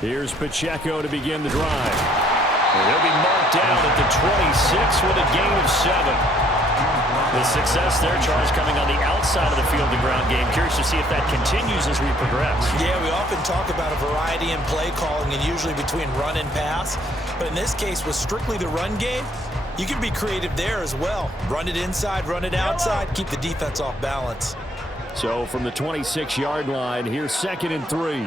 Here's Pacheco to begin the drive. And he'll be marked down at the 26 with a gain of 7. The success there, Charles, coming on the outside of the field, the ground game. Curious to see if that continues as we progress. Yeah, we often talk about a variety in play calling and usually between run and pass. But in this case, with strictly the run game, you can be creative there as well. Run it inside, run it outside, keep the defense off balance. So from the 26-yard line, here's 2nd and 3.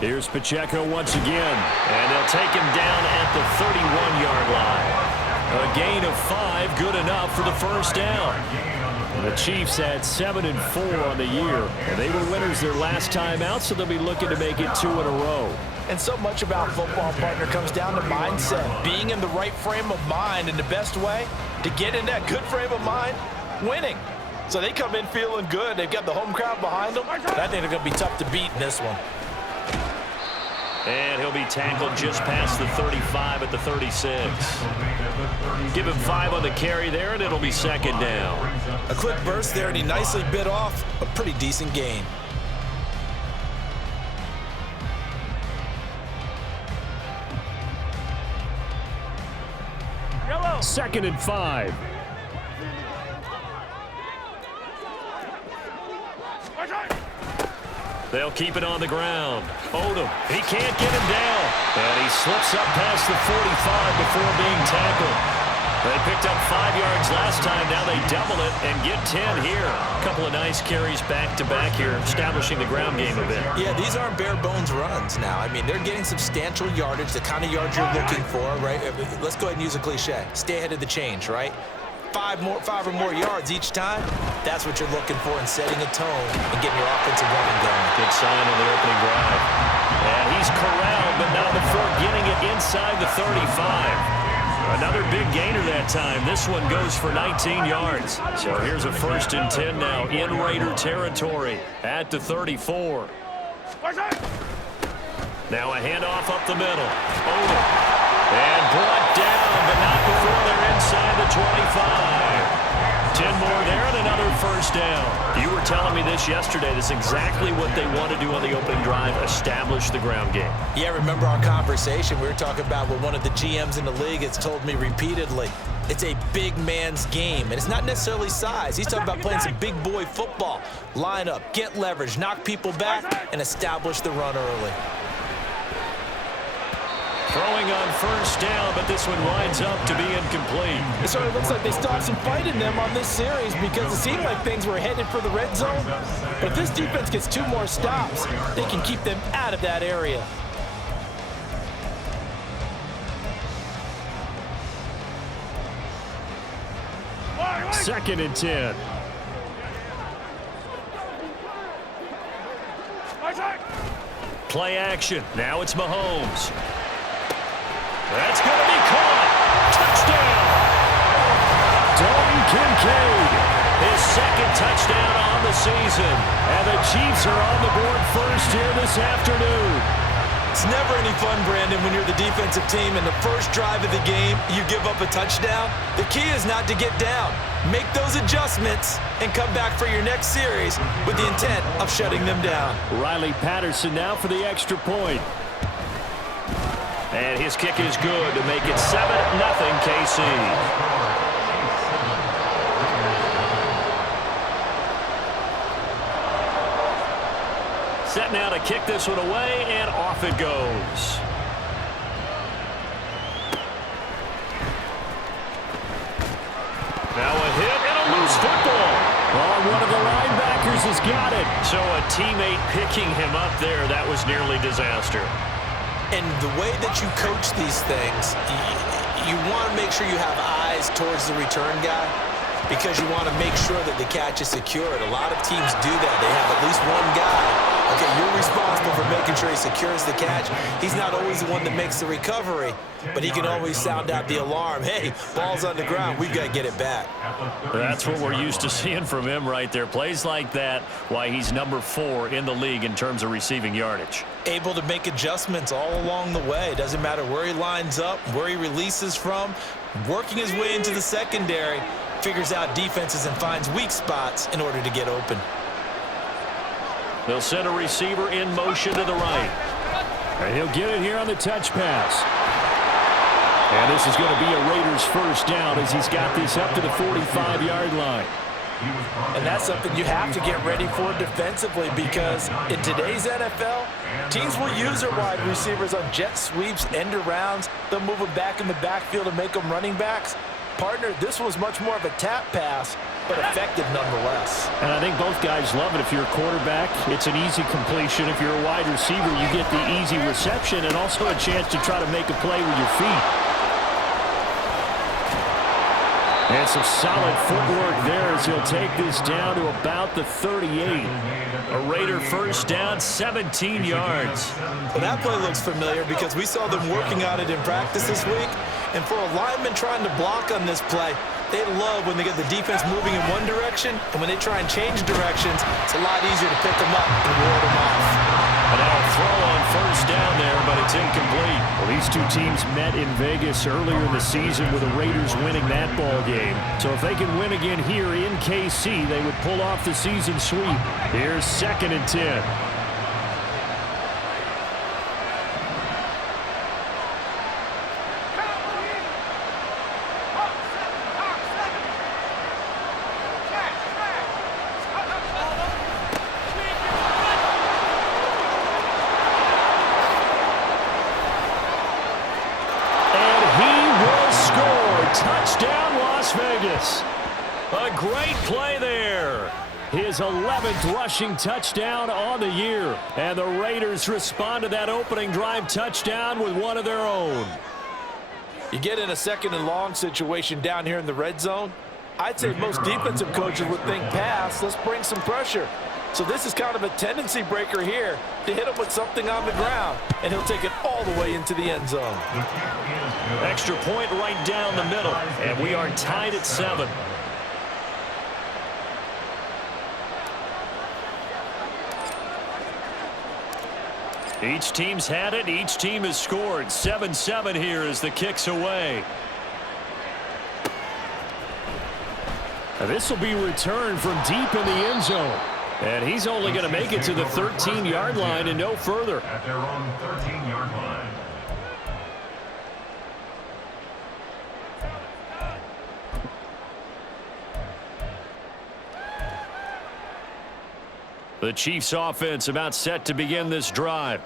Here's Pacheco once again. And they'll take him down at the 31-yard line. A gain of 5, good enough for the first down. The Chiefs had 7 and 4 on the year. They were winners their last time out, so they'll be looking to make it 2 in a row. And so much about football, partner, comes down to mindset. Being in the right frame of mind, and the best way to get in that good frame of mind, winning. So they come in feeling good. They've got the home crowd behind them. I think they're going to be tough to beat in this one. And he'll be tackled just past the 35 at the 36. Give him 5 on the carry there, and it'll be 2nd down. A quick burst there, and he nicely bit off a pretty decent gain. Yellow. 2nd and 5. They'll keep it on the ground. Odom, he can't get him down. And he slips up past the 45 before being tackled. They picked up 5 yards last time. Now they double it and get 10 here. A couple of nice carries back-to-back here, establishing the ground game a bit. Yeah, these aren't bare-bones runs now. I mean, they're getting substantial yardage, the kind of yards you're looking for, right? Let's go ahead and use a cliche. Stay ahead of the change, right? 5 or more yards each time, that's what you're looking for in setting a tone and getting your offensive running going. Good sign on the opening drive. And he's corralled, but not before getting it inside the 35. Another big gainer that time. This one goes for 19 yards. So here's a 1st and 10 now in Raider territory at the 34. Now a handoff up the middle. And brought down, but not before they're inside the 25. 10 more there and another 1st down. You were telling me this yesterday. This is exactly what they want to do on the opening drive, establish the ground game. Yeah, remember our conversation? We were talking about what one of the GMs in the league has told me repeatedly. It's a big man's game, and it's not necessarily size. He's talking about playing some big boy football. Line up, get leverage, knock people back, and establish the run early. Throwing on 1st down, but this one winds up to be incomplete. It sort of looks like they still have some fight in them on this series because it seemed like things were headed for the red zone. But if this defense gets 2 more stops, they can keep them out of that area. Second and 10. Play action. Now it's Mahomes. That's going to be caught. Touchdown. Dalton Kincaid. His 2nd touchdown on the season. And the Chiefs are on the board first here this afternoon. It's never any fun, Brandon, when you're the defensive team and the first drive of the game, you give up a touchdown. The key is not to get down. Make those adjustments and come back for your next series with the intent of shutting them down. Riley Patterson now for the extra point. And his kick is good to make it 7-0 KC. Set now to kick this one away, and off it goes. Now a hit and a loose football. Oh, one of the linebackers has got it. So a teammate picking him up there, that was nearly disaster. And the way that you coach these things, you want to make sure you have eyes towards the return guy because you want to make sure that the catch is secured. A lot of teams do that. They have at least one guy. Okay, you're responsible for making sure he secures the catch. He's not always the one that makes the recovery, but he can always sound out the alarm. Hey, ball's on the ground. We've got to get it back. That's what we're used to seeing from him right there. Plays like that, why he's number 4 in the league in terms of receiving yardage. Able to make adjustments all along the way. Doesn't matter where he lines up, where he releases from, working his way into the secondary, figures out defenses and finds weak spots in order to get open. They'll send a receiver in motion to the right. And he'll get it here on the touch pass. And this is going to be a Raiders first down as he's got this up to the 45-yard line. And that's something you have to get ready for defensively, because in today's NFL, teams will use their wide receivers on jet sweeps, end arounds. They'll move them back in the backfield and make them running backs. Partner, this was much more of a tap pass, but effective nonetheless. And I think both guys love it. If you're a quarterback, it's an easy completion. If you're a wide receiver, you get the easy reception and also a chance to try to make a play with your feet. And some solid footwork there as he'll take this down to about the 38. A Raider first down, 17 yards. Well, that play looks familiar because we saw them working on it in practice this week. And for a lineman trying to block on this play, they love when they get the defense moving in one direction, and when they try and change directions, it's a lot easier to pick them up and ward them off. And now a throw on first down there, but it's incomplete. Well, these two teams met in Vegas earlier in the season with the Raiders winning that ball game. So if they can win again here in KC, they would pull off the season sweep. Here's 2nd and 10. Touchdown, Las Vegas. A great play there. His 11th rushing touchdown on the year. And the Raiders respond to that opening drive touchdown with one of their own. You get in a 2nd and long situation down here in the red zone. I'd say most defensive coaches would think pass. Let's bring some pressure. So this is kind of a tendency breaker here to hit him with something on the ground. And he'll take it all the way into the end zone. Extra point right down the middle. And we are tied at 7. Each team's had it. Each team has scored. 7-7 here as the kick's away. And this will be returned from deep in the end zone. And he's only going to make it to the 13-yard line and no further. At their own 13-yard line. The Chiefs offense about set to begin this drive.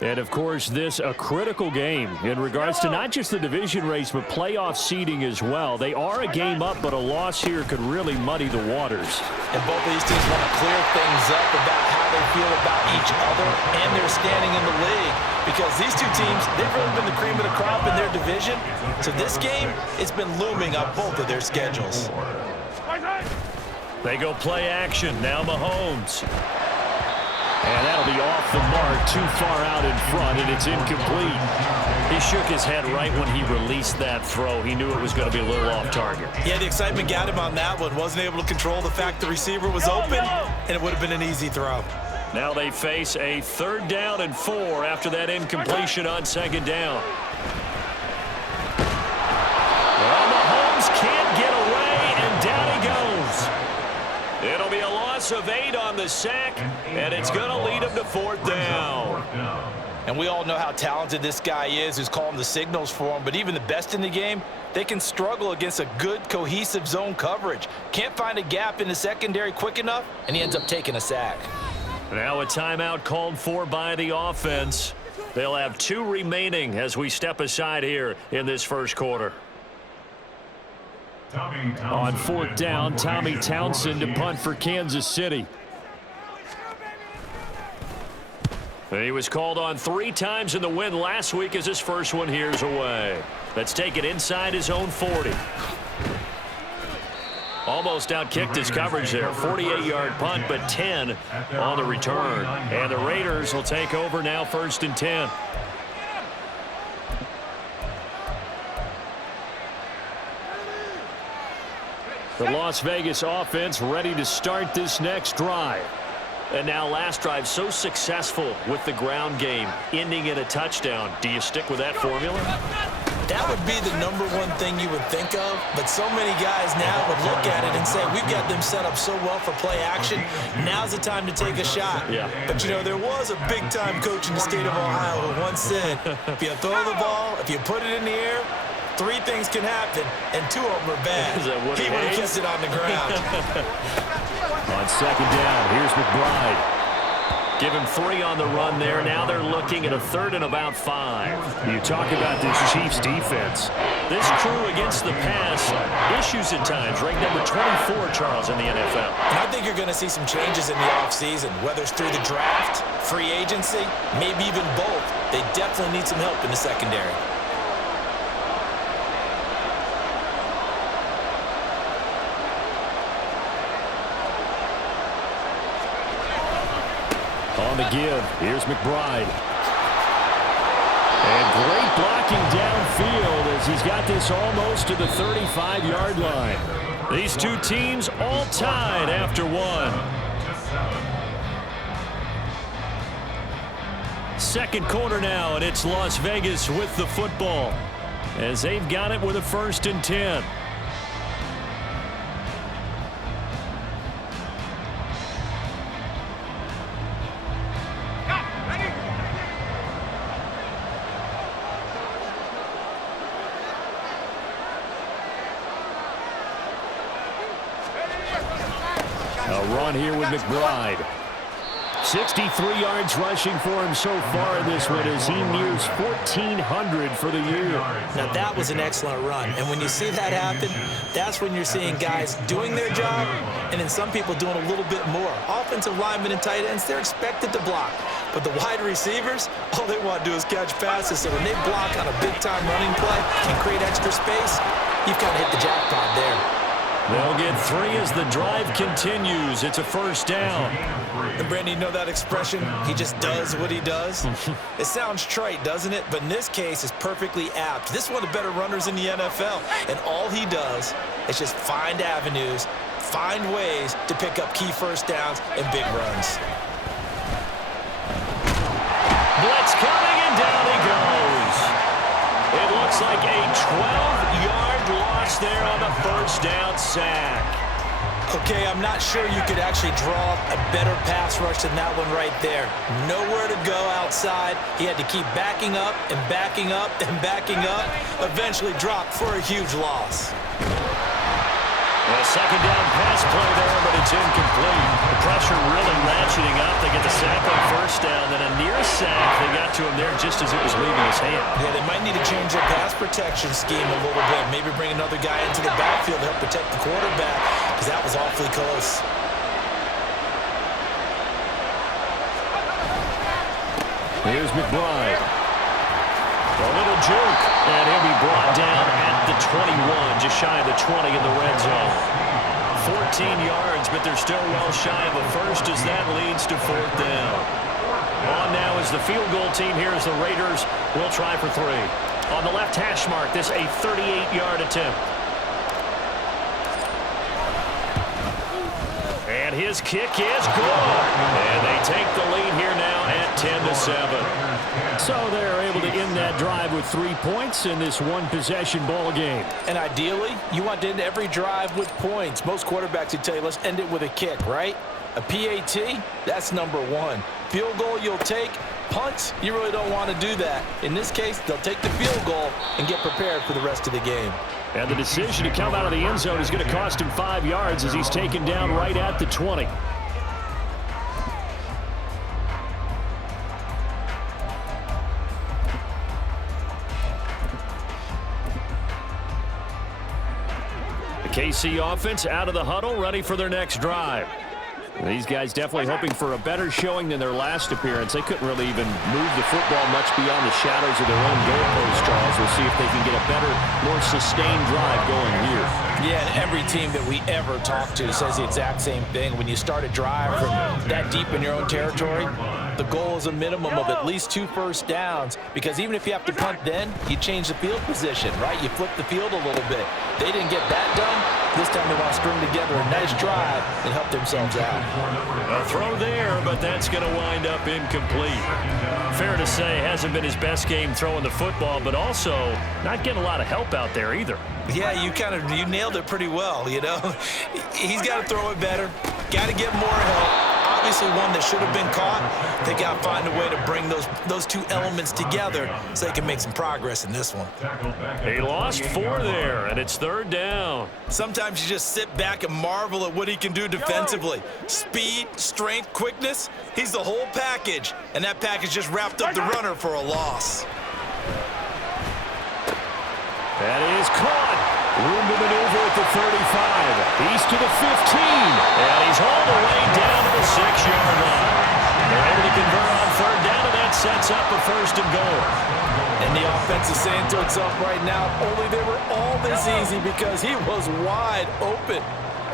And, of course, this a critical game in regards to not just the division race, but playoff seeding as well. They are a game up, but a loss here could really muddy the waters. And both of these teams want to clear things up about how they feel about each other and their standing in the league. Because these two teams, they've really been the cream of the crop in their division. So this game, it's been looming on both of their schedules. They go play action. Now Mahomes. And that'll be off the mark, too far out in front, and it's incomplete. He shook his head right when he released that throw. He knew it was going to be a little off target. Yeah, the excitement got him on that one. Wasn't able to control the fact the receiver was open, and it would have been an easy throw. Now they face a 3rd down and 4 after that incompletion on 2nd down. Well, Mahomes can't get away, and down he goes. It'll be a loss of 8 on the sack, and it's going to lead him to 4th down. And we all know how talented this guy is who's calling the signals for him, but even the best in the game, they can struggle against a good, cohesive zone coverage. Can't find a gap in the secondary quick enough, and he ends up taking a sack. Now a timeout called for by the offense. They'll have 2 remaining as we step aside here in this first quarter. On 4th down, Tommy Townsend to punt for Kansas City. He was called on 3 times in the win last week as his first one here's away. Let's take it inside his own 40. Almost outkicked his coverage there. 48-yard punt, but 10 on the return. And the Raiders will take over now 1st and 10. The Las Vegas offense ready to start this next drive. And now last drive so successful with the ground game, ending in a touchdown. Do you stick with that formula? That would be the #1 thing you would think of, but so many guys now would look at it and say, we've got them set up so well for play action, now's the time to take a shot. Yeah. But, you know, there was a big-time coach in the state of Ohio who once said, if you throw the ball, if you put it in the air, 3 things can happen, and 2 of them are bad. He would have kept it on the ground. On second down, here's McBride. Give him 3 on the run there. Now they're looking at a 3rd and about 5. You talk about this Chiefs defense. This crew against the pass, issues at times. Ranked number 24, Charles, in the NFL. And I think you're going to see some changes in the offseason, whether it's through the draft, free agency, maybe even both. They definitely need some help in the secondary. On the give, here's McBride. And great blocking downfield as he's got this almost to the 35-yard line. These 2 teams all tied after 1. Second quarter now, and it's Las Vegas with the football as they've got it with a 1st and 10. A run here with McBride. 63 yards rushing for him so far in this one as he nears 1,400 for the year. Now, that was an excellent run. And when you see that happen, that's when you're seeing guys doing their job and then some people doing a little bit more. Offensive linemen and tight ends, they're expected to block. But the wide receivers, all they want to do is catch passes. So when they block on a big-time running play and create extra space, you've kind of hit the jackpot there. They'll get 3 as the drive continues. It's a 1st down. And Brandon, you know that expression, he just does what he does? It sounds trite, doesn't it? But in this case, it's perfectly apt. This is one of the better runners in the NFL. And all he does is just find avenues, find ways to pick up key 1st downs and big runs. Blitz coming, and down he goes. It looks like a 12-yard loss there on the 1st down sack. Okay, I'm not sure you could actually draw a better pass rush than that one right there. Nowhere to go outside. He had to keep backing up and backing up and backing up. Eventually dropped for a huge loss. A 2nd down pass play there, but it's incomplete. The pressure really ratcheting up. They get the sack on 1st down, then a near sack. They got to him there just as it was leaving his hand. Yeah, they might need to change their pass protection scheme a little bit. Maybe bring another guy into the backfield to help protect the quarterback, because that was awfully close. Here's McBride. A little juke, and he'll be brought down at the 21, just shy of the 20 in the red zone. 14 yards, but they're still well shy of a 1st as that leads to 4th down. On now is the field goal team here as the Raiders will try for 3. On the left hash mark, this a 38-yard attempt. And his kick is good. And they take the lead here now at 10-7. So they're able to end that drive with 3 points in this one-possession ball game. And ideally, you want to end every drive with points. Most quarterbacks would tell you, let's end it with a kick, right? A PAT, that's #1. Field goal you'll take. Punts, you really don't want to do that. In this case, they'll take the field goal and get prepared for the rest of the game. And the decision to come out of the end zone is going to cost him 5 yards as he's taken down right at the 20. The KC offense out of the huddle, ready for their next drive. These guys definitely hoping for a better showing than their last appearance. They couldn't really even move the football much beyond the shadows of their own goalpost, Charles. We'll see if they can get a better, more sustained drive going here. Yeah, and every team that we ever talk to says the exact same thing. When you start a drive from that deep in your own territory, The goal is a minimum of at least 2 first downs, because even if you have to punt then, you change the field position, right? You flip the field a little bit. They didn't get that done. This time they want to string together a nice drive and help themselves out. A throw there, but that's going to wind up incomplete. Fair to say, hasn't been his best game throwing the football, but also not getting a lot of help out there either. Yeah, you nailed it pretty well, you know. He's got to throw it better, got to get more help. Obviously one that should have been caught. They got to find a way to bring those two elements together so they can make some progress in this one. He lost 4 there, and it's 3rd down. Sometimes you just sit back and marvel at what he can do defensively. Speed, strength, quickness, he's the whole package. And that package just wrapped up the runner for a loss. That is caught. Room to maneuver at the 35. He's to the 15. And he's hauled away down to the 6-yard line. They're able to convert on 3rd down, and that sets up a 1st and goal. And the offense is saying to itself right now, only they were all this easy because he was wide open.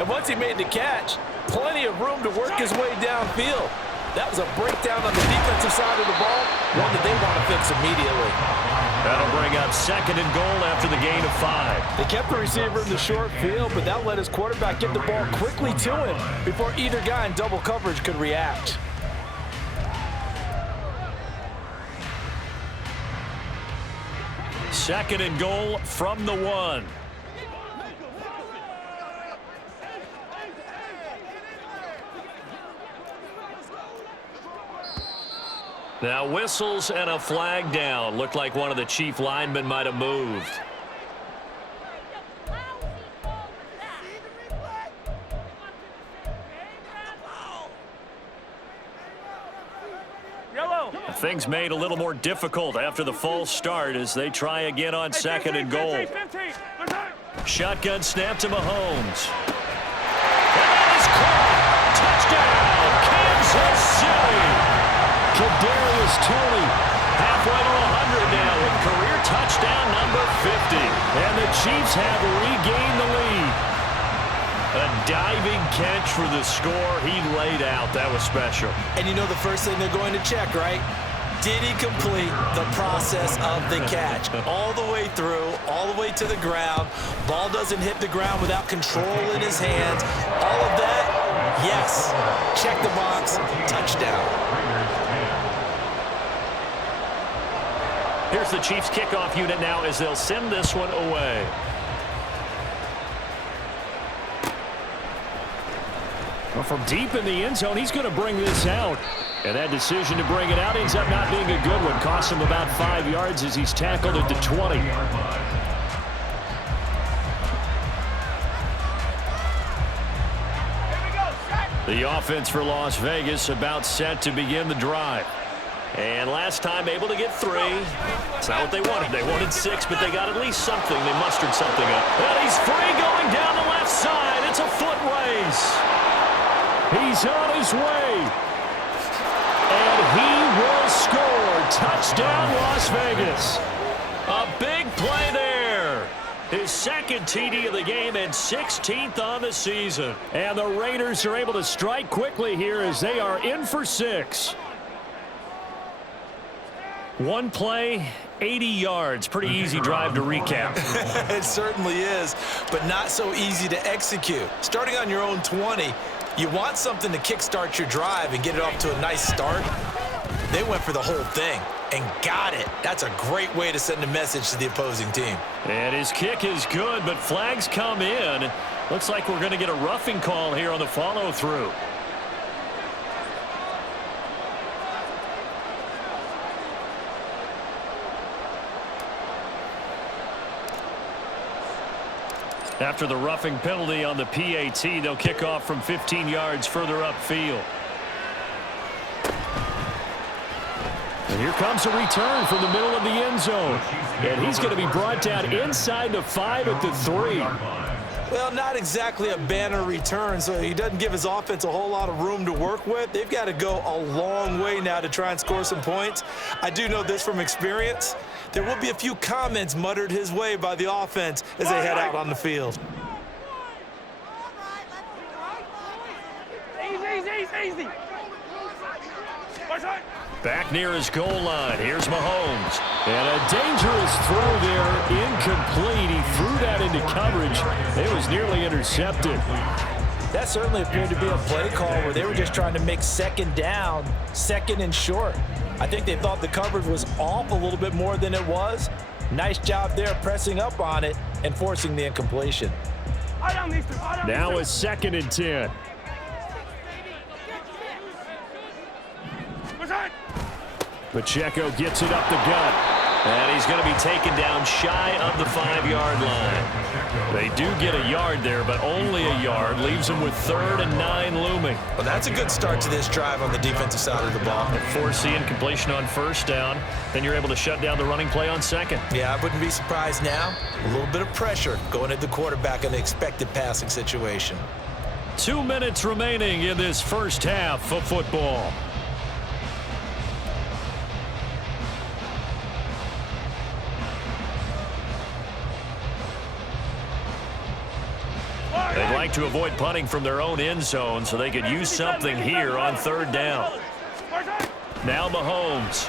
And once he made the catch, plenty of room to work his way downfield. That was a breakdown on the defensive side of the ball, one that they want to fix immediately. That'll bring up 2nd and goal after the gain of 5. They kept the receiver in the short field, but that let his quarterback get the ball quickly to him before either guy in double coverage could react. Second and goal from the 1. Now whistles and a flag down. Looked like one of the chief linemen might have moved. Things made a little more difficult after the false start as they try again on 2nd and goal. Shotgun snap to Mahomes. That is caught. Touchdown, Kansas City. Kadarius Toney halfway to 100 now with career touchdown number 50. And the Chiefs have regained the lead. A diving catch for the score. He laid out. That was special. And you know the first thing they're going to check, right? Did he complete the process of the catch? All the way through, all the way to the ground. Ball doesn't hit the ground without control in his hands. All of that, yes. Check the box, touchdown. Here's the Chiefs kickoff unit now as they'll send this one away. Well, from deep in the end zone, he's going to bring this out. And that decision to bring it out ends up not being a good one. Cost him about 5 yards as he's tackled at the 20. The offense for Las Vegas about set to begin the drive. And last time able to get 3. It's not what they wanted. They wanted 6, but they got at least something. They mustered something up. And he's free going down the left side. It's a foot race. He's on his way. And he will score. Touchdown, Las Vegas. A big play there. His 2nd TD of the game and 16th on the season. And the Raiders are able to strike quickly here as they are in for 6. One play, 80 yards. Pretty easy drive to recap. It certainly is, but not so easy to execute. Starting on your own 20, you want something to kickstart your drive and get it off to a nice start. They went for the whole thing and got it. That's a great way to send a message to the opposing team. And his kick is good, but flags come in. Looks like we're going to get a roughing call here on the follow-through. After the roughing penalty on the PAT, they'll kick off from 15 yards further upfield. And here comes a return from the middle of the end zone. And he's going to be brought down inside the 5 at the 3. Well, not exactly a banner return, so he doesn't give his offense a whole lot of room to work with. They've got to go a long way now to try and score some points. I do know this from experience. There will be a few comments muttered his way by the offense as they head out on the field. Easy. Back near his goal line. Here's Mahomes. And a dangerous throw there. Incomplete. He threw that into coverage. It was nearly intercepted. That certainly appeared to be a play call where they were just trying to make second down, second and short. I think they thought the coverage was off a little bit more than it was. Nice job there pressing up on it and forcing the incompletion. Now it's 2nd and 10. Pacheco gets it up the gut. And he's going to be taken down shy of the 5-yard line. They do get a yard there, but only a yard. Leaves them with 3rd and 9 looming. Well, that's a good start to this drive on the defensive side of the ball. Force the incompletion on 1st down. Then you're able to shut down the running play on 2nd. Yeah, I wouldn't be surprised now. A little bit of pressure going at the quarterback in the expected passing situation. 2 minutes remaining in this first half of football. They'd like to avoid punting from their own end zone so they could use something here on 3rd down. Now Mahomes.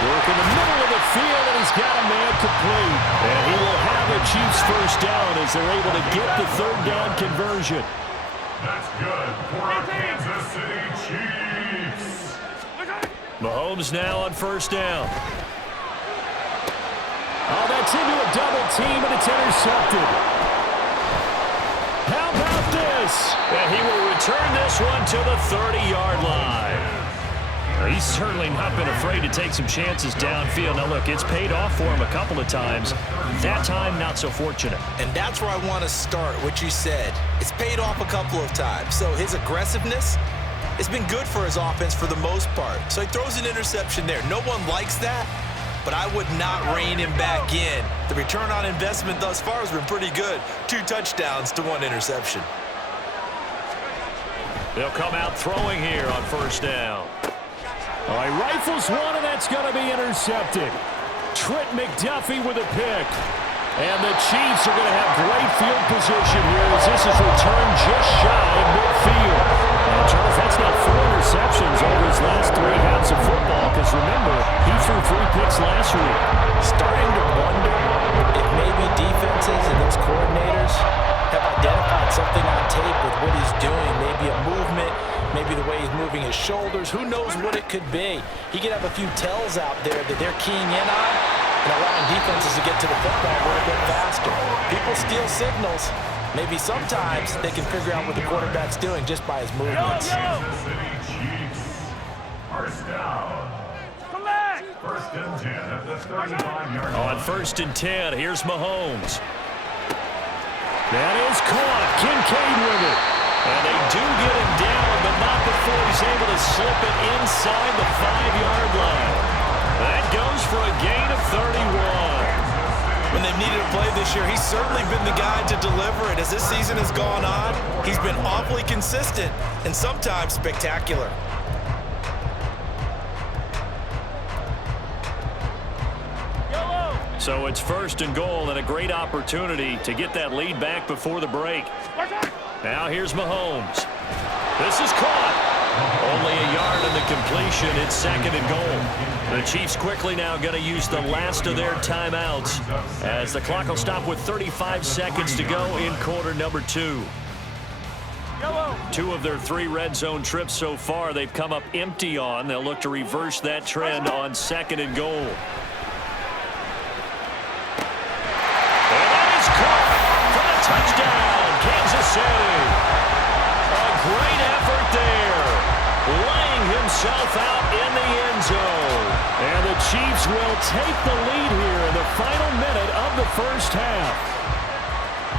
Work in the middle of the field, and he's got a man complete. And he will have a Chiefs 1st down as they're able to get the 3rd down conversion. That's good for our Kansas City Chiefs. Mahomes now on 1st down. Oh, that's into a double team, and it's intercepted. How about this? And he will return this one to the 30-yard line. He's certainly not been afraid to take some chances downfield. Now, look, it's paid off for him a couple of times. That time, not so fortunate. And that's where I want to start, what you said. It's paid off a couple of times. So his aggressiveness has been good for his offense for the most part. So he throws an interception there. No one likes that, but I would not rein him back in. The return on investment thus far has been pretty good. 2 touchdowns to 1 interception. They'll come out throwing here on 1st down. All right, rifles one, and that's going to be intercepted. Trent McDuffie with a pick. And the Chiefs are going to have great field position here as this is returned just shy of midfield. And Charles, that's now 4 interceptions over his last 3 halves of football, because remember, he threw 3 picks last week. Starting to wonder if maybe defenses and those coordinators have identified something on tape with what he's doing. Maybe a movement, maybe the way he's moving his shoulders. Who knows what it could be? He could have a few tells out there that they're keying in on and allowing defenses to get to the football a little bit faster. People steal signals. Maybe sometimes they can figure out what the quarterback's doing just by his movements. Kansas City Chiefs. 1st down. 1st and 10 at the 35-yard line. On 1st and 10, here's Mahomes. That is caught. Kincaid with it. And they do get him down, but not before he's able to slip it inside the 5-yard line. That goes for a gain of 31. When they've needed a play this year, he's certainly been the guy to deliver it. As this season has gone on, he's been awfully consistent and sometimes spectacular. So it's 1st and goal and a great opportunity to get that lead back before the break. Now here's Mahomes. This is caught. Only a yard in the completion. It's 2nd and goal. The Chiefs quickly now going to use the last of their timeouts as the clock will stop with 35 seconds to go in quarter number 2. 2 of their 3 red zone trips so far they've come up empty on. They'll look to reverse that trend on 2nd and goal. Touchdown, Kansas City. A great effort there. Laying himself out in the end zone. And the Chiefs will take the lead here in the final minute of the first half.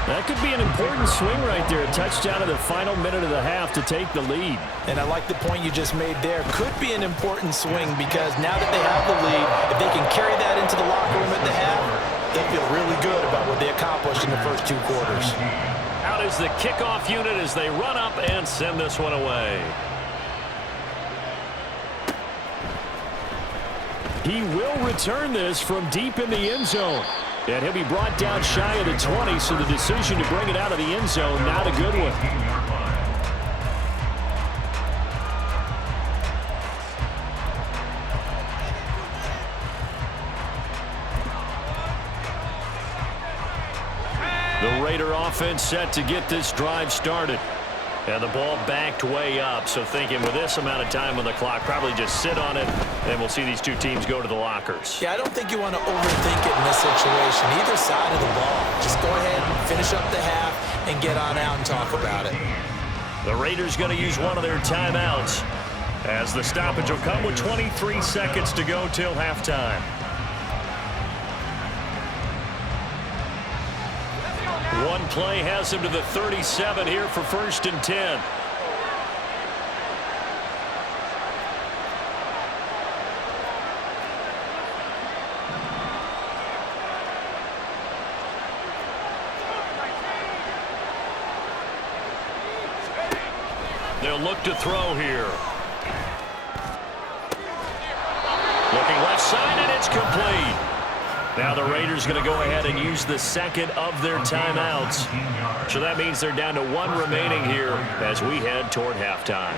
That could be an important swing right there. A touchdown in the final minute of the half to take the lead. And I like the point you just made there. Could be an important swing because now that they have the lead, if they can carry that into the locker room at the half, they'll feel really good about what they accomplished in the first 2 quarters. Out is the kickoff unit as they run up and send this one away. He will return this from deep in the end zone. And he'll be brought down shy of the 20, so the decision to bring it out of the end zone, not a good one. The Raider offense set to get this drive started. And the ball backed way up, so thinking with this amount of time on the clock, probably just sit on it, and we'll see these two teams go to the lockers. Yeah, I don't think you want to overthink it in this situation. Either side of the ball. Just go ahead and finish up the half and get on out and talk about it. The Raiders going to use one of their timeouts, as the stoppage will come with 23 seconds to go till halftime. One play has him to the 37 here for 1st and 10. They'll look to throw here. Looking left side, and it's complete. Now the Raiders going to go ahead and use the second of their timeouts. So that means they're down to one remaining here as we head toward halftime.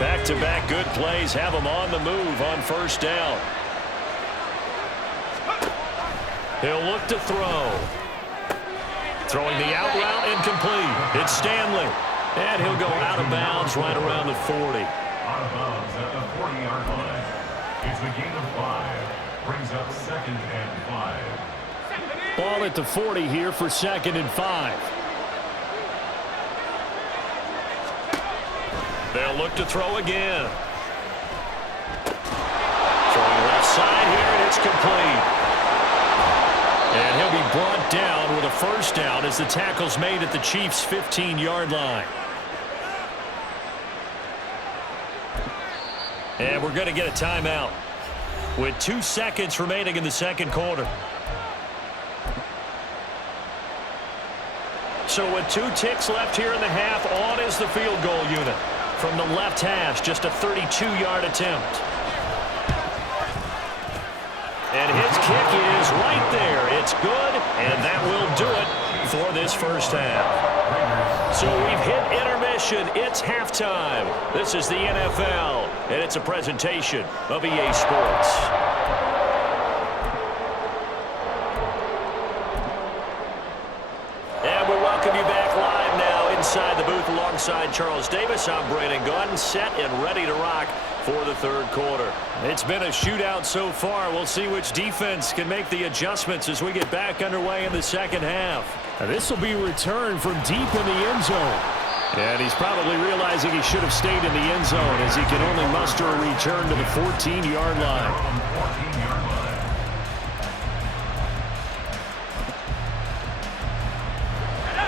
Back-to-back good plays have them on the move on 1st down. He'll look to throw. Throwing the out route incomplete. It's Stanley. And he'll go out of bounds right around the 40. Out of bounds at the 40-yard line. It's a gain of 5. Brings up 2nd and 5. Ball at the 40 here for 2nd and 5. They'll look to throw again. Throwing left side here, and it's complete. And he'll be brought down with a 1st down as the tackle's made at the Chiefs' 15-yard line. And we're going to get a timeout with 2 seconds remaining in the 2nd quarter. So with 2 ticks left here in the half, on is the field goal unit. From the left hash, just a 32-yard attempt. And his kick is right there. It's good, and that will do it for this 1st half. So we've hit intermission. It's halftime. This is the NFL, and it's a presentation of EA Sports. And we welcome you back live now inside the booth alongside Charles Davis. I'm Brandon Gunn, set and ready to rock for the 3rd quarter. It's been a shootout so far. We'll see which defense can make the adjustments as we get back underway in the 2nd half. This will be returned from deep in the end zone. And he's probably realizing he should have stayed in the end zone as he can only muster a return to the 14-yard line.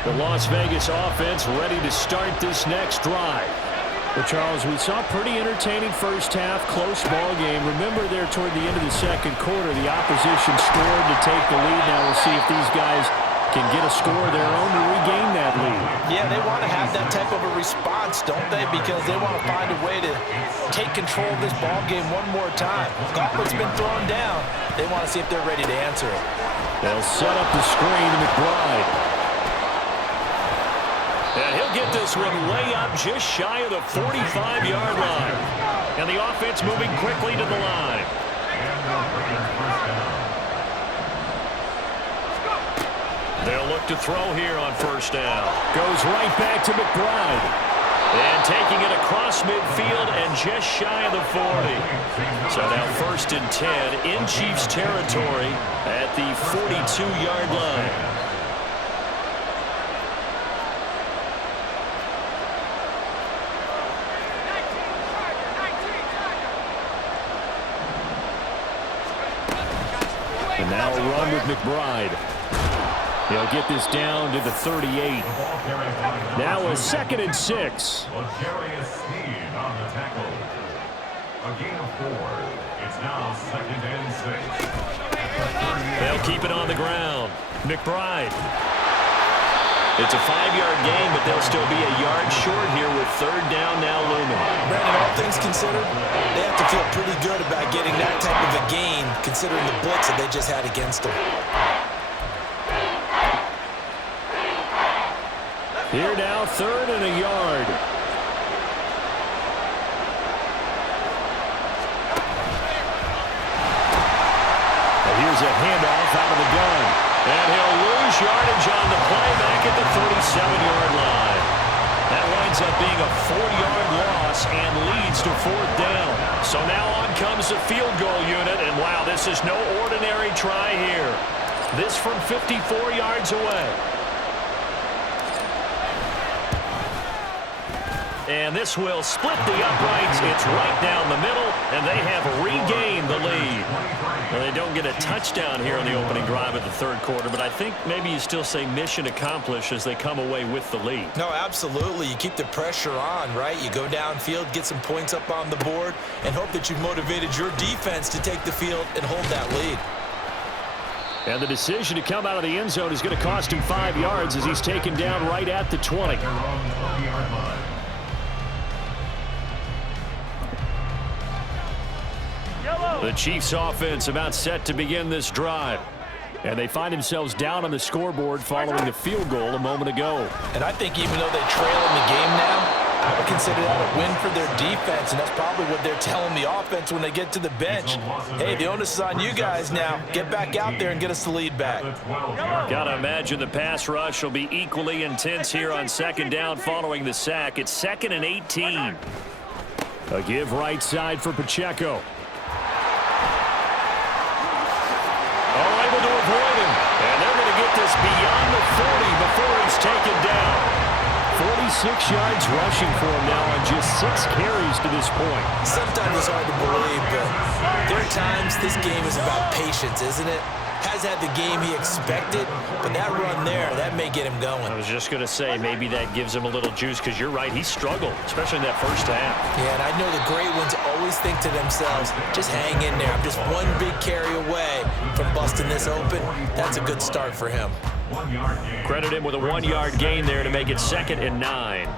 The Las Vegas offense ready to start this next drive. Well, Charles, we saw a pretty entertaining 1st half, close ball game. Remember there toward the end of the 2nd quarter, the opposition scored to take the lead. Now we'll see if these guys can get a score of their own to regain that lead. Yeah, they want to have that type of a response, don't they? Because they want to find a way to take control of this ball game one more time. Gauntlet's been thrown down. They want to see if they're ready to answer it. They'll set up the screen to McBride. And he'll get this one way up just shy of the 45-yard line. And the offense moving quickly to the line. They'll look to throw here on 1st down. Goes right back to McBride. And taking it across midfield and just shy of the 40. So now 1st and 10 in Chiefs territory at the 42-yard line. And now a run with McBride. He'll get this down to the 38. Now a 2nd and 6. On the tackle. A gain of 4. It's now 2nd and 6. They'll keep it on the ground. McBride. It's a 5-yard gain, but they'll still be a yard short here with 3rd down now looming. Brandon, all things considered, they have to feel pretty good about getting that type of a gain, considering the blitz that they just had against them. Here now, 3rd and a yard. Here's a handoff out of the gun. And he'll lose yardage on the play back at the 37-yard line. That winds up being a 4-yard loss and leads to 4th down. So now on comes the field goal unit, and wow, this is no ordinary try here. This from 54 yards away. And this will split the uprights. It's right down the middle, and they have regained the lead. Well, they don't get a touchdown here on the opening drive of the third quarter, but I think maybe you still say mission accomplished as they come away with the lead. No, absolutely. You keep the pressure on, right? You go downfield, get some points up on the board, and hope that you've motivated your defense to take the field and hold that lead. And the decision to come out of the end zone is going to cost him 5 yards as he's taken down right at the 20. The Chiefs offense about set to begin this drive. And they find themselves down on the scoreboard following the field goal a moment ago. And I think even though they trail in the game now, I would consider that a win for their defense, and that's probably what they're telling the offense when they get to the bench. Hey, the onus is on you guys now. Get back out there and get us the lead back. Gotta imagine the pass rush will be equally intense here on 2nd down following the sack. It's 2nd and 18. A give right side for Pacheco. Able to avoid him, and they're going to get this beyond the 40 before he's taken down. 46 yards rushing for him now on just 6 carries to this point. Sometimes it's hard to believe, but there are times this game is about patience, isn't it? Has had the game he expected, but that run there, that may get him going. I was just going to say, maybe that gives him a little juice, because you're right, he struggled, especially in that first half. Yeah, and I know the great ones always think to themselves, just hang in there. I'm just one big carry away from busting this open. That's a good start for him. Credit him with a 1-yard gain there to make it 2nd and 9.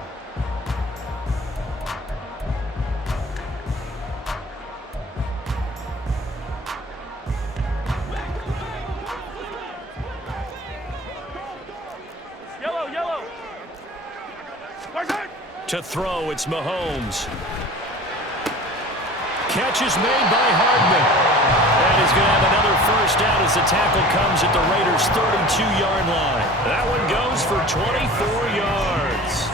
To throw, it's Mahomes. Catch is made by Hardman. And he's going to have another first down as the tackle comes at the Raiders' 32-yard line. That one goes for 24 yards.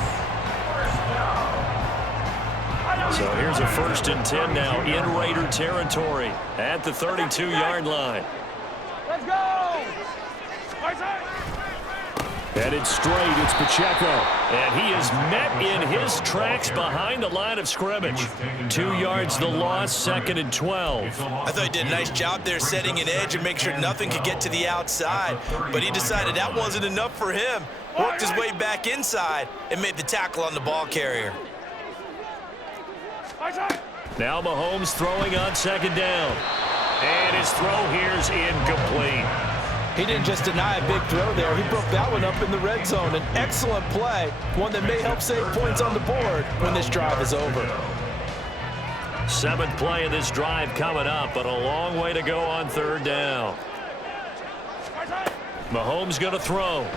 So here's a 1st and 10 now in Raider territory at the 32-yard line. Let's go! Headed straight, it's Pacheco. And he is met in his tracks behind the line of scrimmage. 2 yards the loss, 2nd and 12. I thought he did a nice job there setting an edge and make sure nothing could get to the outside. But he decided that wasn't enough for him. Worked his way back inside and made the tackle on the ball carrier. Now Mahomes throwing on 2nd down. And his throw here's incomplete. He didn't just deny a big throw there. He broke that one up in the red zone. An excellent play, one that may help save points on the board when this drive is over. 7th play of this drive coming up, but a long way to go on 3rd down. Mahomes going to throw.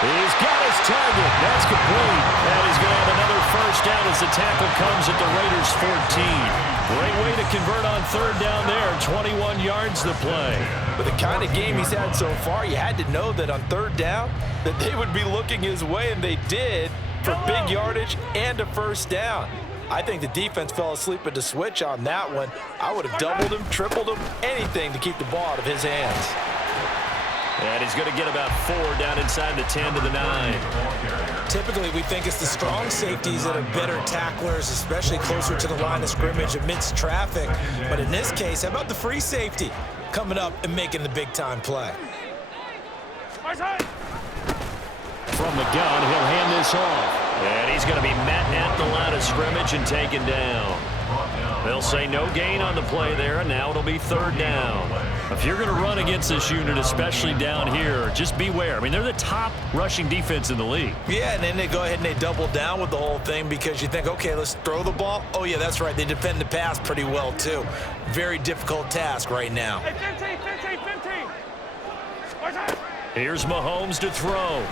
He's got his target. That's complete. And he's going to have another first down as the tackle comes at the Raiders' 14. Great way to convert on 3rd down there. 21 yards the play. With the kind of game he's had so far, you had to know that on 3rd down that they would be looking his way, and they did, for big yardage and a first down. I think the defense fell asleep at the switch on that one. I would have doubled him, tripled him, anything to keep the ball out of his hands. And he's going to get about 4 down inside the 10 to the 9. Typically, we think it's the strong safeties that are better tacklers, especially closer to the line of scrimmage amidst traffic. But in this case, how about the free safety coming up and making the big-time play? From the gun, he'll hand this off. And he's going to be met at the line of scrimmage and taken down. They'll say no gain on the play there, and now it'll be 3rd down. If you're going to run against this unit, especially down here, just beware. I mean, they're the top rushing defense in the league. Yeah, and then they go ahead and they double down with the whole thing because you think, okay, let's throw the ball. Oh, yeah, that's right. They defend the pass pretty well, too. Very difficult task right now. Hey, 15. Here's Mahomes to throw.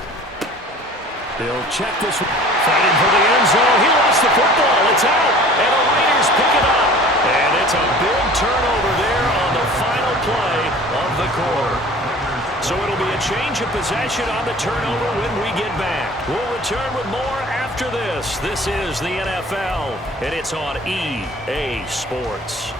He'll check this one. Fighting for the end zone. He lost the football. It's out. And the Raiders pick it up. And it's a big turnover there on the change of possession on the turnover when we get back. We'll return with more after this. This is the NFL, and it's on EA Sports.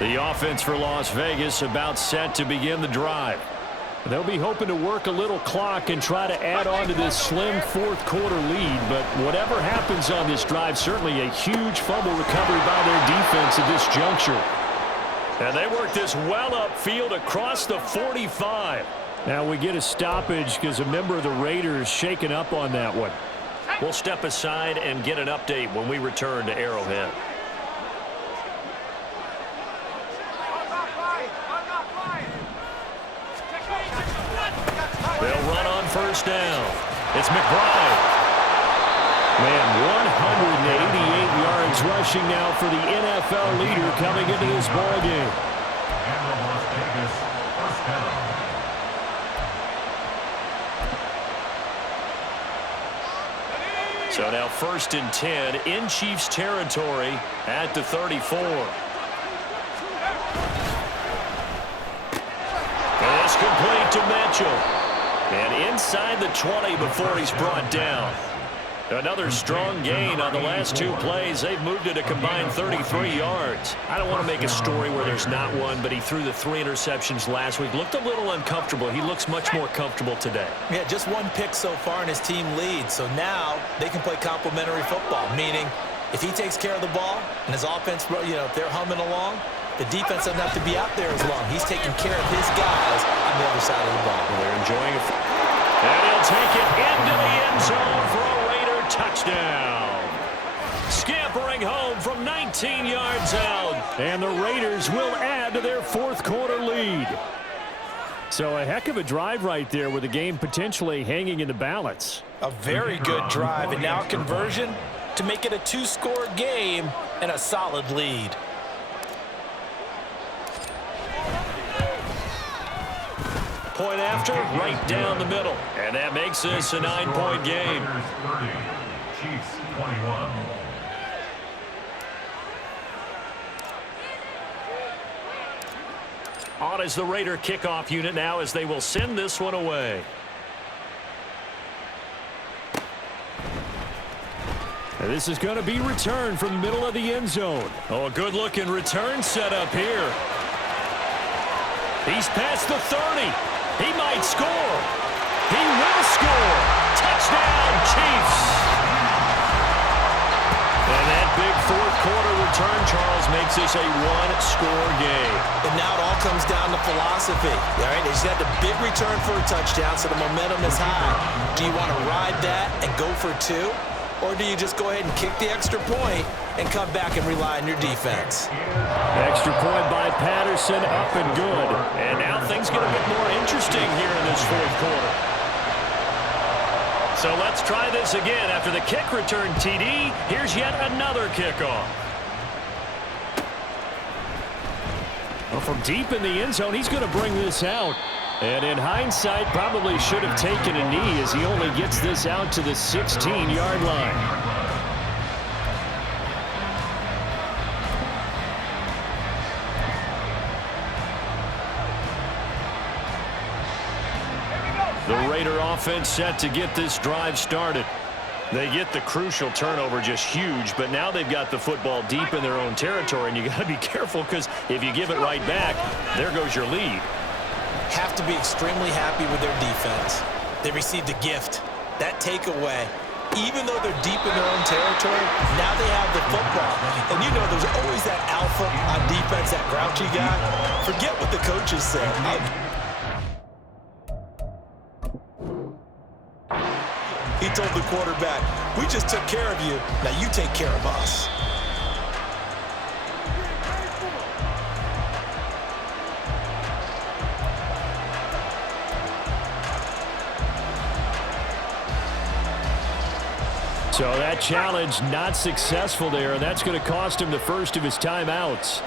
The offense for Las Vegas about set to begin the drive. They'll be hoping to work a little clock and try to add on to this slim fourth quarter lead. But whatever happens on this drive, certainly a huge fumble recovery by their defense at this juncture. And they work this well upfield across the 45. Now we get a stoppage because a member of the Raiders shaken up on that one. We'll step aside and get an update when we return to Arrowhead. They'll run on first down. It's McBride. Man, 188 yards rushing now for the NFL leader coming into this ballgame. And the Las Vegas first down. So now 1st and 10 in Chiefs territory at the 34. Pass complete to Mitchell. And inside the 20 before he's brought down. Another strong gain on the last two plays. They've moved it a combined 33 yards. I don't want to make a story where there's not one, but he threw the 3 interceptions last week. Looked a little uncomfortable. He looks much more comfortable today. Yeah, just one pick so far and his team leads. So now they can play complementary football, meaning if he takes care of the ball and his offense, if they're humming along, the defense doesn't have to be out there as long. He's taking care of his guys on the other side of the ball. They're enjoying it. And he'll take it into the end zone for a Raider touchdown. Scampering home from 19 yards out. And the Raiders will add to their fourth quarter lead. So a heck of a drive right there with the game potentially hanging in the balance. A very good drive, and now a conversion to make it a 2-score game and a solid lead. Point after, right down the middle. And that makes this a 9-point game. Raiders 30, Chiefs 21. On is the Raider kickoff unit now as they will send this one away. And this is going to be returned from the middle of the end zone. Oh, a good-looking return set up here. He's past the 30. He might score. He will score. Touchdown, Chiefs. And that big fourth quarter return, Charles, makes this a 1-score game. And now it all comes down to philosophy. All right, they just had the big return for a touchdown, so the momentum is high. Do you want to ride that and go for 2? Or do you just go ahead and kick the extra point and come back and rely on your defense? Extra point by Patterson, up and good. And now things get a bit more interesting here in this fourth quarter. So let's try this again. After the kick return TD, here's yet another kickoff. Well, from deep in the end zone, he's going to bring this out. And in hindsight, probably should have taken a knee as he only gets this out to the 16-yard line. The Raider offense set to get this drive started. They get the crucial turnover, just huge, but now they've got the football deep in their own territory, and you got to be careful because if you give it right back, there goes your lead. Have to be extremely happy with their defense. They received a gift. That takeaway, even though they're deep in their own territory, now they have the football. And you know there's always that alpha on defense, that grouchy guy. Forget what the coaches said. He told the quarterback, we just took care of you. Now you take care of us. So that challenge not successful there, and that's going to cost him the first of his timeouts.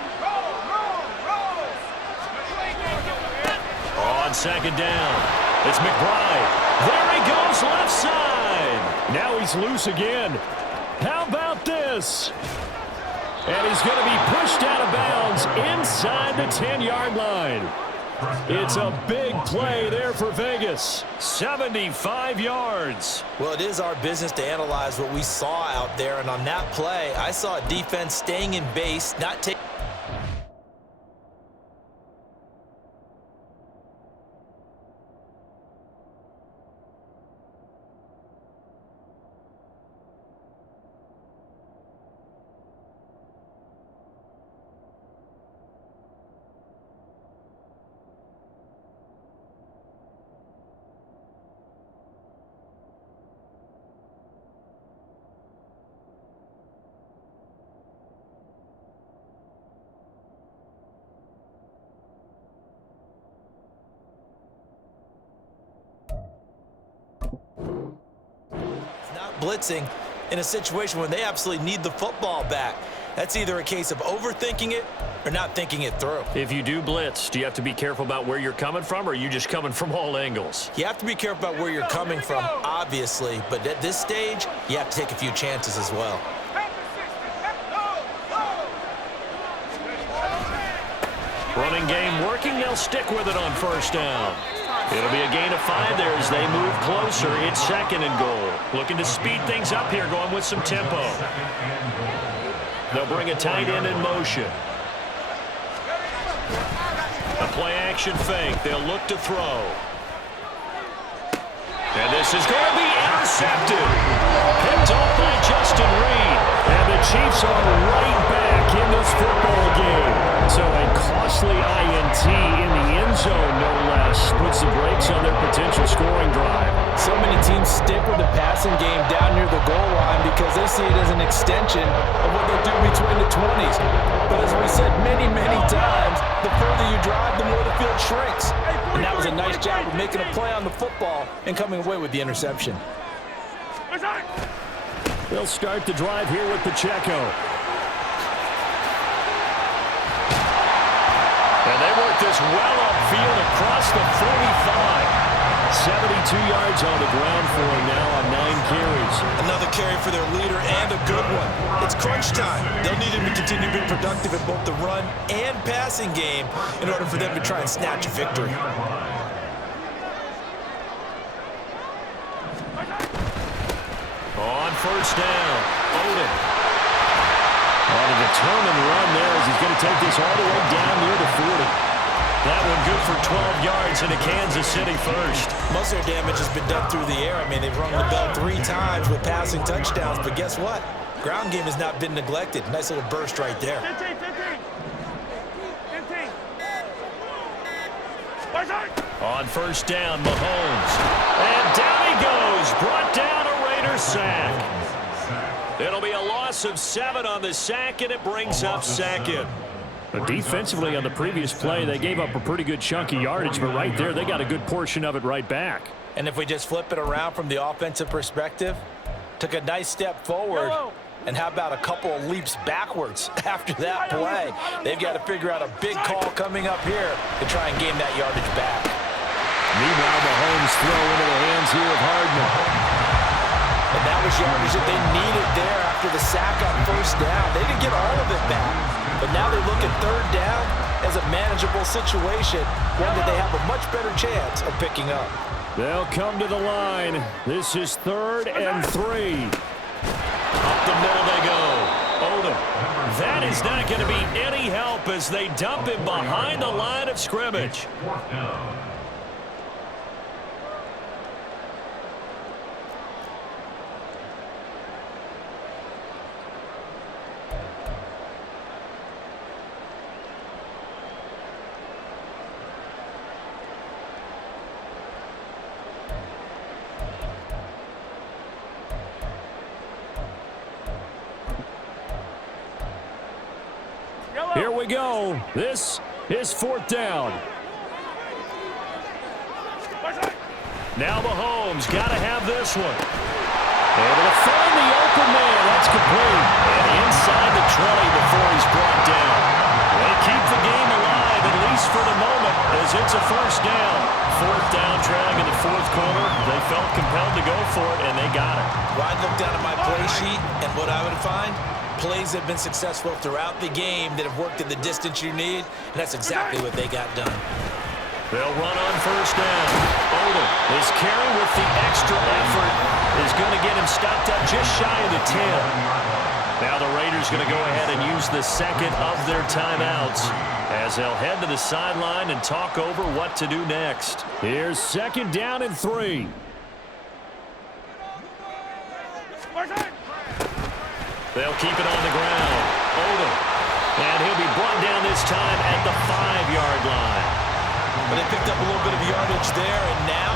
On second down, it's McBride. There he goes left side. Now he's loose again. How about this? And he's going to be pushed out of bounds inside the 10-yard line. It's a big play there for Vegas. 75 yards. Well, it is our business to analyze what we saw out there. And on that play, I saw a defense staying in base, not taking. Blitzing in a situation when they absolutely need the football back. That's either a case of overthinking it or not thinking it through. If you do blitz, do you have to be careful about where you're coming from, or are you just coming from all angles? You have to be careful about where you're coming from, obviously, but at this stage, you have to take a few chances as well. Running game working. They'll stick with it on first down. It'll be a gain of 5 there as they move closer. It's 2nd and goal. Looking to speed things up here, going with some tempo. They'll bring a tight end in motion. A play-action fake. They'll look to throw. And this is going to be intercepted. Picked off by Justin Reed. And the Chiefs are right back in this football game. So a costly INT in the end zone, no less, puts the brakes on their potential scoring drive. So many teams stick with the passing game down near the goal line because they see it as an extension of what they do between the 20s. But as we said many, many times, the further you drive, the more the field shrinks. And that was a nice job of making a play on the football and coming away with the interception. They'll start the drive here with Pacheco. And they work this well upfield across the 45. 72 yards on the ground for him now on 9 carries. Another carry for their leader and a good one. It's crunch time. They'll need him to continue being productive in both the run and passing game in order for them to try and snatch a victory. On first down, Odom. On a determined run there as he's going to take this all the way down near the 40. That one good for 12 yards into Kansas City first. Most of their damage has been done through the air. I mean, they've rung the bell 3 times with passing touchdowns, but guess what? Ground game has not been neglected. Nice little burst right there. 15. On first down, Mahomes. And down he goes. Brought down a Raider sack. It'll be a loss of 7 on the sack, and it brings up 2nd. But defensively on the previous play, they gave up a pretty good chunk of yardage, but right there, they got a good portion of it right back. And if we just flip it around from the offensive perspective, took a nice step forward, and how about a couple of leaps backwards after that play? They've got to figure out a big call coming up here to try and gain that yardage back. Meanwhile, Mahomes throw into the hands here of Hardman. And that was yardage that they needed there after the sack on first down. They didn't get all of it back, but now they look at third down as a manageable situation, one that they have a much better chance of picking up. They'll come to the line. This is 3rd and 3. Up the middle they go. Odom. That is not going to be any help as they dump him behind the line of scrimmage. Here we go. This is 4th down. Now Mahomes got to have this one. Able to find the open man. That's complete. And inside the 20 before he's brought down. They keep the game alive, at least for the moment, as it's a first down. 4th down, trailing in the 4th quarter. They felt compelled to go for it, and they got it. Well, I'd look down at my play sheet, and what I would find, plays have been successful throughout the game that have worked in the distance you need, and that's exactly what they got done. They'll run on 1st down. Odom, his carry with the extra effort is going to get him stopped up just shy of the 10. Now the Raiders going to go ahead and use the second of their timeouts as they'll head to the sideline and talk over what to do next. Here's 2nd down and 3. They'll keep it on the ground. Odom. And he'll be brought down this time at the 5-yard line. But they picked up a little bit of yardage there, and now,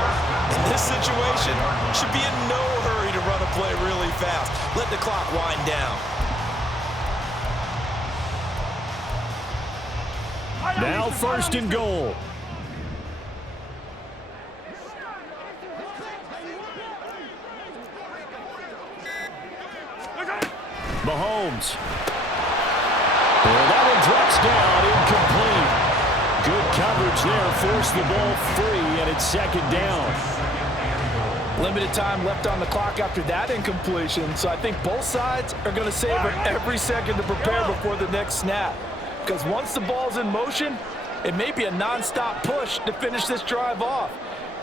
in this situation, should be in no hurry to run a play really fast. Let the clock wind down. Now 1st and goal. Mahomes. And that one drops down, incomplete. Good coverage there, forced the ball free, and it's 2nd down. Limited time left on the clock after that incompletion, so I think both sides are going to savor every second to prepare before the next snap. Because once the ball's in motion, it may be a non-stop push to finish this drive off.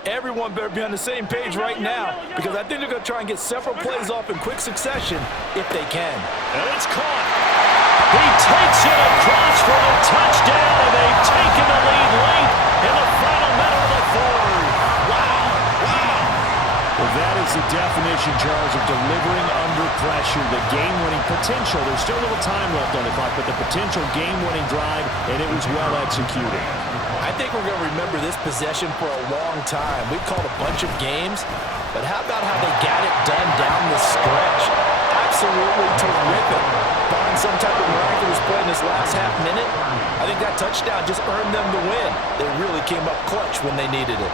Everyone better be on the same page right now, because I think they're going to try and get several plays off in quick succession if they can. And it's caught. He takes it across for the touchdown, and they've taken the lead late in the final minute of the 4th. Wow, wow. Well, that is the definition, Charles, of delivering under pressure. The game-winning potential. There's still a little time left on the clock, but the potential game-winning drive, and it was well executed. I think we're going to remember this possession for a long time. We've called a bunch of games, but how about how they got it done down the stretch? Absolutely terrific. Barring some type of miraculous play in this last half minute, I think that touchdown just earned them the win. They really came up clutch when they needed it.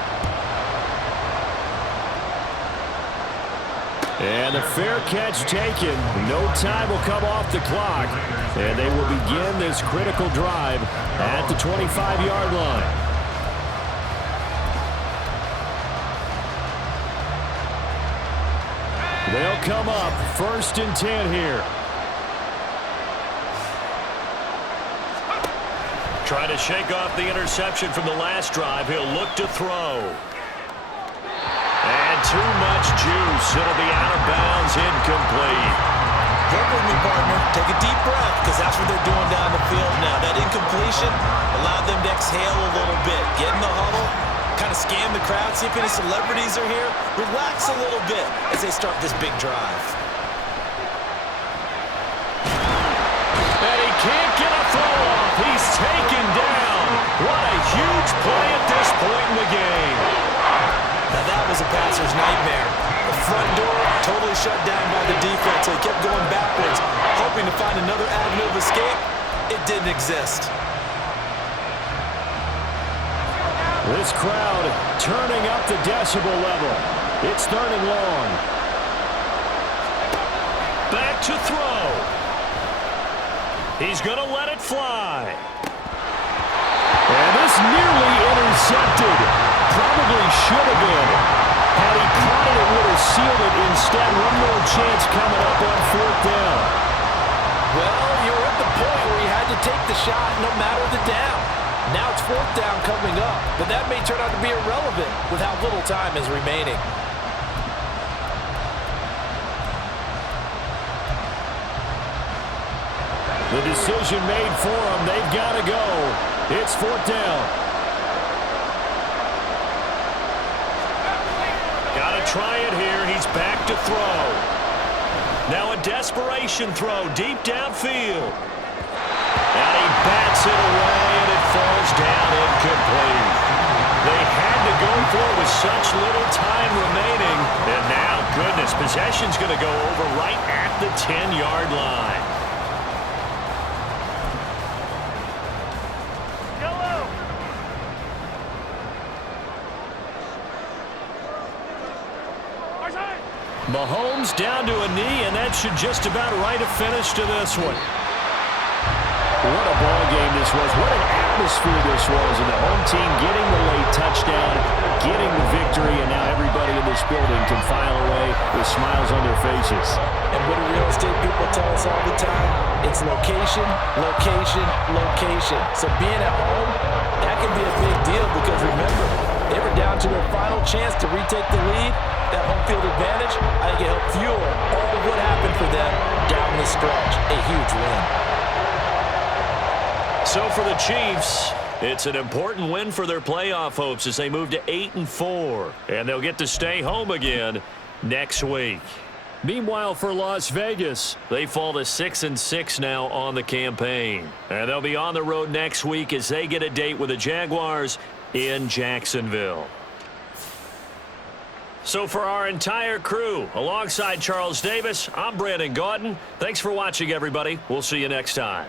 And a fair catch taken. No time will come off the clock. And they will begin this critical drive at the 25-yard line. They'll come up 1st and 10 here. Trying to shake off the interception from the last drive. He'll look to throw. And too much juice. It'll be out of bounds, incomplete. Work with me, partner. Take a deep breath, because that's what they're doing down the field now. That incompletion allowed them to exhale a little bit. Get in the huddle, kind of scan the crowd, see if any celebrities are here. Relax a little bit as they start this big drive. And he can't get a throw off. He's taken down. What a huge play at this point in the game. Now that was a passer's nightmare. The front door totally shut down by the defense. They kept going backwards, hoping to find another avenue of escape. It didn't exist. This crowd turning up the decibel level. It's 3rd and long. Back to throw. He's going to let it fly. And this nearly intercepted. Probably should have been. Had he caught it, it would have sealed it. Instead, one more chance coming up on 4th down. Well, you were at the point where you had to take the shot no matter the down. Now it's 4th down coming up, but that may turn out to be irrelevant with how little time is remaining. The decision made for them. They've got to go. It's 4th down. Got to try it here. He's back to throw. Now a desperation throw deep downfield. And he bats it away, and it falls down incomplete. They had to go for it with such little time remaining. And now, goodness, possession's going to go over right at the 10-yard line. Mahomes down to a knee, and that should just about write a finish to this one. What a ball game this was. What an atmosphere this was. And the home team getting the late touchdown, getting the victory, and now everybody in this building can file away with smiles on their faces. And what do real estate people tell us all the time? It's location, location, location. So being at home, that can be a big deal because remember, they were down to their final chance to retake the lead. That home field advantage, I think it helped fuel all of what happened for them down the stretch. A huge win. So for the Chiefs, it's an important win for their playoff hopes as they move to 8-4. And they'll get to stay home again next week. Meanwhile, for Las Vegas, they fall to 6-6 now on the campaign. And they'll be on the road next week as they get a date with the Jaguars in Jacksonville. So for our entire crew, alongside Charles Davis, I'm Brandon Gaudin. Thanks for watching, everybody. We'll see you next time.